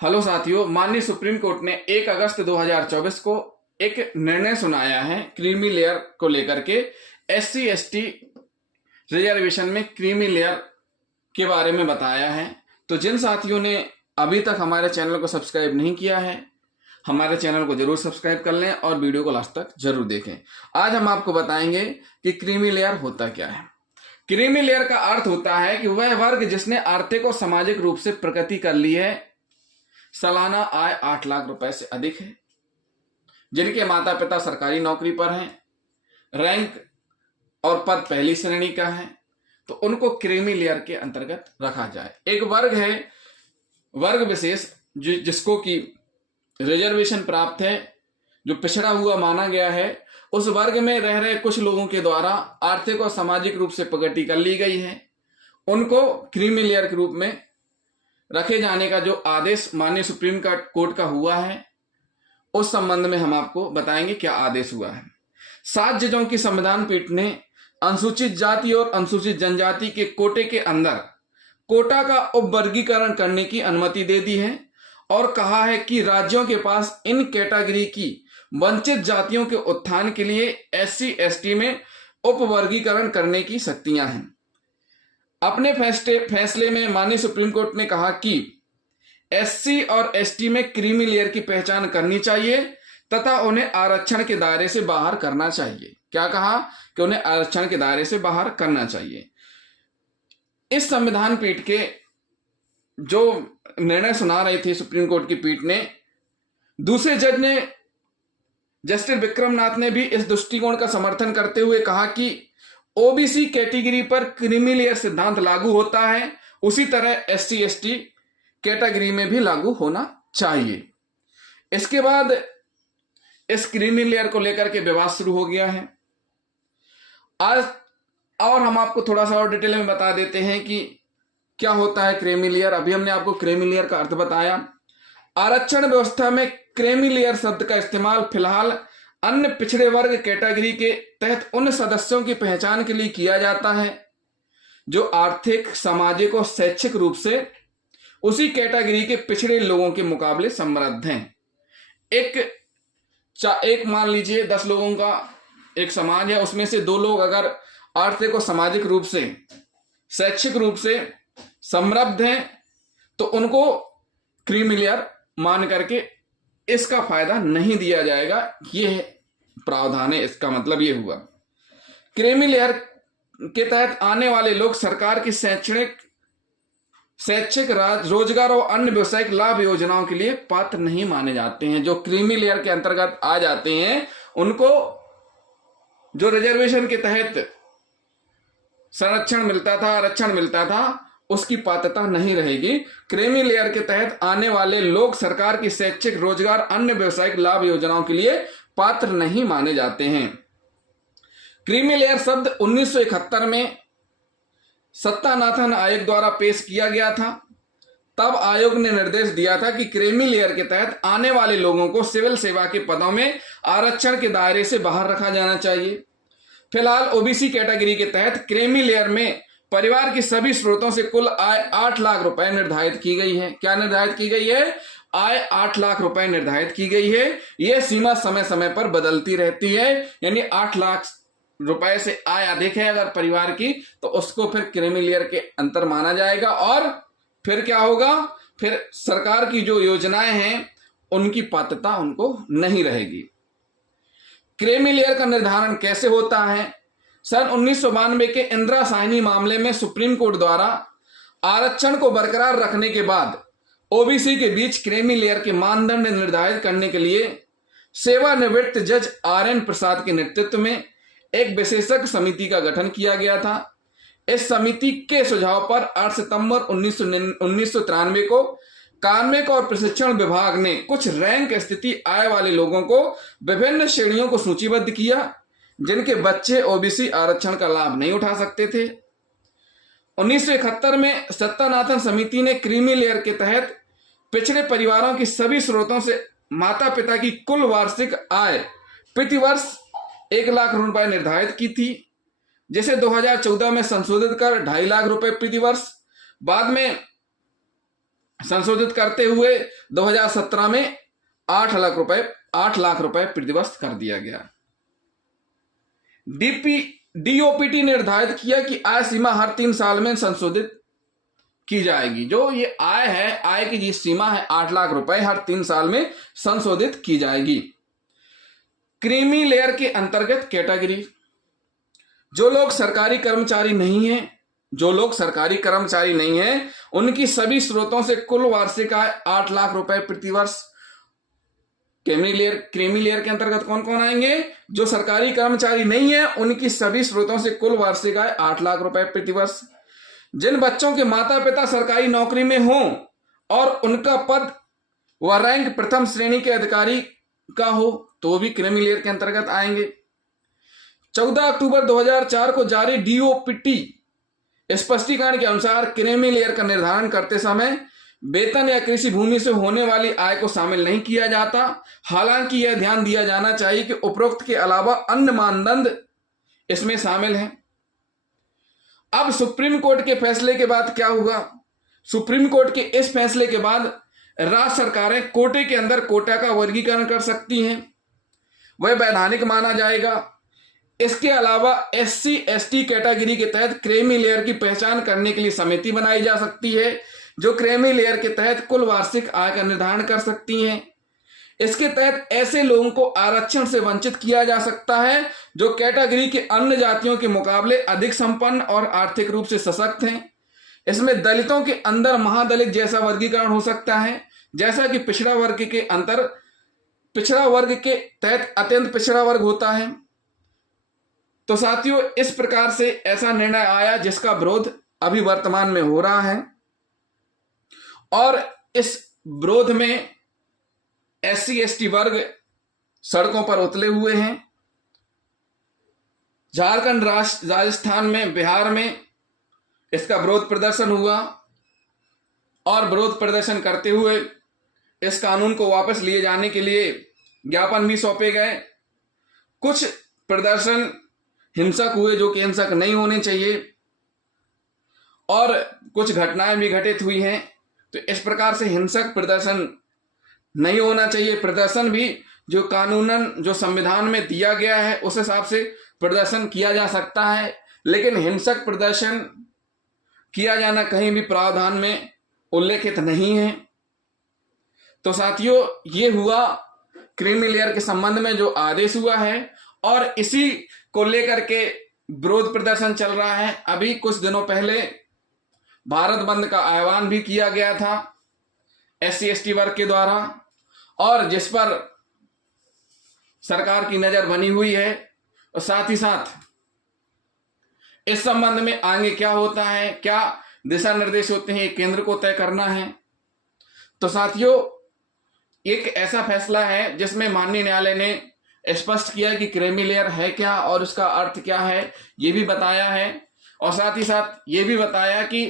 Hello साथियों, माननीय supreme court ने 1 अगस्त 2024 को एक निर्णय सुनाया है क्रीमी लेयर को लेकर के। एससी एसटी रिजर्वेशन में क्रीमी लेयर के बारे में बताया है। तो जिन साथियों ने अभी तक हमारे चैनल को सब्सक्राइब नहीं किया है, हमारे चैनल को जरूर सब्सक्राइब कर लें और वीडियो को लास्ट तक जरूर देखें। आज हम आपको बताएंगे कि क्रीमी लेयर होता क्या है। क्रीमी लेयर का अर्थ होता है कि वह वर्ग जिसने आर्थिक और सामाजिक रूप से प्रगति कर ली है, सालाना आय 8 लाख रुपए से अधिक है, जिनके माता पिता सरकारी नौकरी पर हैं, रैंक और पद पहली श्रेणी का है, तो उनको क्रीमी लेयर के अंतर्गत रखा जाए। एक वर्ग है, वर्ग विशेष जिसको कि रिजर्वेशन प्राप्त है, जो पिछड़ा हुआ माना गया है, उस वर्ग में रह रहे कुछ लोगों के द्वारा आर्थिक और सामाजिक रूप से प्रगति कर ली गई है, उनको क्रीमी लेयर के रूप में रखे जाने का जो आदेश माननीय सुप्रीम कोर्ट का हुआ है, उस संबंध में हम आपको बताएंगे क्या आदेश हुआ है। 7 जजों की संविधान पीठ ने अनुसूचित जाति और अनुसूचित जनजाति के कोटे के अंदर कोटा का उपवर्गीकरण करने की अनुमति दे दी है और कहा है कि राज्यों के पास इन कैटेगरी की वंचित जातियों के उत्थान के लिए एससी एसटी में उपवर्गीकरण करने की शक्तियां हैं। अपने फैसले में माननीय सुप्रीम कोर्ट ने कहा कि एससी और एसटी में क्रीमी लेयर की पहचान करनी चाहिए तथा उन्हें आरक्षण के दायरे से बाहर करना चाहिए। क्या कहा कि उन्हें आरक्षण के दायरे से बाहर करना चाहिए। इस संविधान पीठ के जो निर्णय सुना रही थी सुप्रीम कोर्ट की पीठ ने, दूसरे जज ने जस्टिस विक्रमनाथ ने भी इस दृष्टिकोण का समर्थन करते हुए कहा कि ओबीसी कैटेगरी पर क्रीमी लेयर सिद्धांत लागू होता है, उसी तरह एससी एसटी कैटेगरी में भी लागू होना चाहिए। इसके बाद इस क्रीमी लेयर को लेकर के विवाद शुरू हो गया है। आज और हम आपको थोड़ा सा और डिटेल में बता देते हैं कि क्या होता है क्रीमी लेयर। अभी हमने आपको क्रीमी लेयर का अर्थ बताया। आरक्षण व्यवस्था में क्रीमी लेयर शब्द का इस्तेमाल फिलहाल अन्य पिछड़े वर्ग कैटेगरी के तहत उन सदस्यों की पहचान के लिए किया जाता है जो आर्थिक, सामाजिक और शैक्षिक रूप से उसी कैटेगरी के पिछड़े लोगों के मुकाबले समृद्ध हैं। एक मान लीजिए 10 लोगों का एक समाज है, उसमें से 2 लोग अगर आर्थिक और सामाजिक रूप से, शैक्षिक रूप से समृद्ध हैं, तो उनको क्रीमी लेयर मान करके इसका फायदा नहीं दिया जाएगा। ये प्रावधान है। इसका मतलब ये हुआ क्रीमी लेयर के तहत आने वाले लोग सरकार की शैक्षिक रोजगार और अन्य व्यवसायिक लाभ योजनाओं के लिए पात्र नहीं माने जाते हैं। जो क्रीमी लेयर के अंतर्गत आ जाते हैं, उनको जो रिजर्वेशन के तहत संरक्षण मिलता था, आरक्षण मिलता था, उसकी पात्रता नहीं रहेगी। क्रीमी लेयर के तहत आने वाले लोग सरकार की शैक्षिक, रोजगार, अन्य व्यवसायिक लाभ योजनाओं के लिए पात्र नहीं माने जाते हैं। क्रीमी लेयर शब्द 1971 में सत्तानाथन आयोग द्वारा पेश किया गया था। तब आयोग ने निर्देश दिया था कि क्रीमी लेयर के तहत आने वाले लोगों को सिविल सेवा के पदों में आरक्षण के दायरे से बाहर रखा जाना चाहिए। फिलहाल ओबीसी कैटेगरी के तहत क्रीमी लेयर में परिवार की सभी स्रोतों से कुल आय 8 लाख रुपए निर्धारित की गई है। क्या निर्धारित की गई है? आय 8 लाख रुपए निर्धारित की गई है। यह सीमा समय समय पर बदलती रहती है, यानी 8 लाख रुपए से आय अधिक है अगर परिवार की, तो उसको फिर क्रीमी लेयर के अंतर माना जाएगा। और फिर क्या होगा? फिर सरकार की जो योजनाएं हैं उनकी पात्रता उनको नहीं रहेगी। क्रीमी लेयर का निर्धारण कैसे होता है? सन 1992 के इंदिरा साहनी मामले में सुप्रीम कोर्ट द्वारा आरक्षण को बरकरार रखने के बाद ओबीसी के बीच क्रीमी लेयर के मानदंड निर्धारित करने के लिए सेवानिवृत्त जज आरएन प्रसाद के नेतृत्व में एक विशेषज्ञ समिति का गठन किया गया था। इस समिति के सुझाव पर 8 सितंबर 1993 को कार्मिक और प्रशिक्षण विभाग ने कुछ रैंक स्थिति आय वाले लोगों को विभिन्न श्रेणियों को सूचीबद्ध किया जिनके बच्चे ओबीसी आरक्षण का लाभ नहीं उठा सकते थे। 1971 में सत्तानाथन समिति ने क्रीमी लेयर के तहत पिछड़े परिवारों की सभी स्रोतों से माता पिता की कुल वार्षिक आय प्रति वर्ष 1 लाख रुपए निर्धारित की थी, जिसे 2014 में संशोधित कर 2.5 लाख रुपए प्रति वर्ष, बाद में संशोधित करते हुए 2017 में 8 लाख रुपए प्रतिवर्ष कर दिया गया। डीओपीटी ने निर्धारित किया कि आय सीमा हर 3 साल में संशोधित की जाएगी। जो ये आय है, आय की जी सीमा है 8 लाख रुपए, हर 3 साल में संशोधित की जाएगी। क्रीमी लेयर के अंतर्गत कैटेगरी, जो लोग सरकारी कर्मचारी नहीं हैं, उनकी सभी स्रोतों से कुल वार्षिक आय 8 लाख रुपए प्रतिवर्ष। क्रीमी लेयर के अंतर्गत कौन कौन आएंगे? जो सरकारी कर्मचारी नहीं है, उनकी सभी स्रोतों से कुल वार्षिक आय 8 लाख रुपए प्रतिवर्ष। जिन बच्चों के माता पिता सरकारी नौकरी में हों और उनका पद व रैंक प्रथम श्रेणी के अधिकारी का हो, तो वो भी क्रीमी लेयर के अंतर्गत आएंगे। 14 अक्टूबर 2004 को जारी डीओपीटी स्पष्टीकरण के अनुसार क्रीमी लेयर का निर्धारण करते समय वेतन या कृषि भूमि से होने वाली आय को शामिल नहीं किया जाता। हालांकि यह ध्यान दिया जाना चाहिए कि उपरोक्त के अलावा अन्य मानदंड इसमें शामिल हैं। अब सुप्रीम कोर्ट के फैसले के बाद क्या हुआ? सुप्रीम कोर्ट के इस फैसले के बाद राज्य सरकारें कोटे के अंदर कोटा का वर्गीकरण कर सकती हैं, वह वैधानिक माना जाएगा। इसके अलावा एससी एसटी कैटेगरी के तहत क्रीमी लेयर की पहचान करने के लिए समिति बनाई जा सकती है, जो क्रीमी लेयर के तहत कुल वार्षिक आय का निर्धारण कर सकती हैं। इसके तहत ऐसे लोगों को आरक्षण से वंचित किया जा सकता है जो कैटेगरी के अन्य जातियों के मुकाबले अधिक संपन्न और आर्थिक रूप से सशक्त हैं। इसमें दलितों के अंदर महादलित जैसा वर्गीकरण हो सकता है, जैसा कि पिछड़ा वर्ग के तहत अत्यंत पिछड़ा वर्ग होता है। तो साथियों, इस प्रकार से ऐसा निर्णय आया जिसका विरोध अभी वर्तमान में हो रहा है, और इस विरोध में एससी एसटी वर्ग सड़कों पर उतरे हुए हैं। झारखंड, राजस्थान में, बिहार में इसका विरोध प्रदर्शन हुआ और विरोध प्रदर्शन करते हुए इस कानून को वापस लिए जाने के लिए ज्ञापन भी सौंपे गए। कुछ प्रदर्शन हिंसक हुए जो कि हिंसक नहीं होने चाहिए, और कुछ घटनाएं भी घटित हुई हैं। तो इस प्रकार से हिंसक प्रदर्शन नहीं होना चाहिए। प्रदर्शन भी जो कानूनन, जो संविधान में दिया गया है, उस हिसाब से प्रदर्शन किया जा सकता है, लेकिन हिंसक प्रदर्शन किया जाना कहीं भी प्रावधान में उल्लेखित नहीं है। तो साथियों, ये हुआ क्रीमी लेयर के संबंध में जो आदेश हुआ है, और इसी को लेकर के विरोध प्रदर्शन चल रहा है। अभी कुछ दिनों पहले भारत बंद का आह्वान भी किया गया था एससी एसटी वर्ग के द्वारा, और जिस पर सरकार की नजर बनी हुई है। और साथ ही साथ इस संबंध में आगे क्या होता है, क्या दिशा निर्देश होते हैं, केंद्र को तय करना है। तो साथियों, एक ऐसा फैसला है जिसमें माननीय न्यायालय ने स्पष्ट किया कि क्रीमी लेयर है क्या और उसका अर्थ क्या है, ये भी बताया है, और साथ ही साथ ये भी बताया कि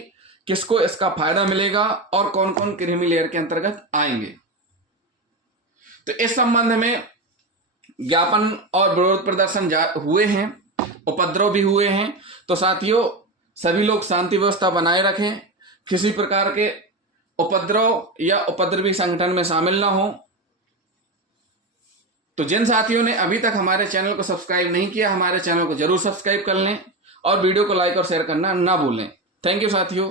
किसको इसका फायदा मिलेगा और कौन कौन क्रीमी लेयर के अंतर्गत आएंगे। तो इस संबंध में ज्ञापन और विरोध प्रदर्शन हुए हैं, उपद्रव भी हुए हैं। तो साथियों, सभी लोग शांति व्यवस्था बनाए रखें, किसी प्रकार के उपद्रव या उपद्रवी संगठन में शामिल ना हो। तो जिन साथियों ने अभी तक हमारे चैनल को सब्सक्राइब नहीं किया, हमारे चैनल को जरूर सब्सक्राइब कर लें और वीडियो को लाइक और शेयर करना ना भूलें। थैंक यू साथियों।